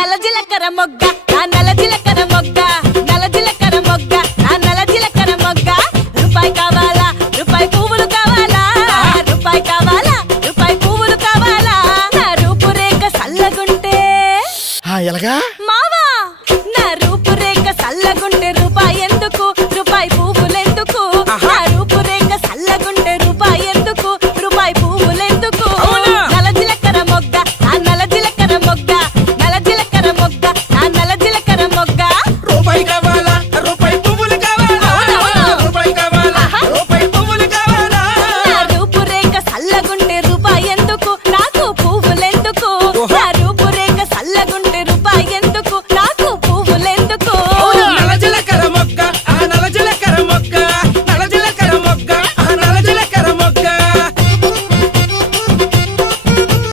నల్ల జీలకర్ర మొగ్గ నా నల్ల జీలకర్ర మొగ్గ నల్ల జీలకర్ర మొగ్గ నా నల్ల జీలకర్ర మొగ్గ రూపాయి కావాలా రూపాయి పువ్వులు కావాలా రూపాయి కావాలా రూపాయి పువ్వులు కావాలా నా రూపురేఖ సల్లగుంటే ఎలాగా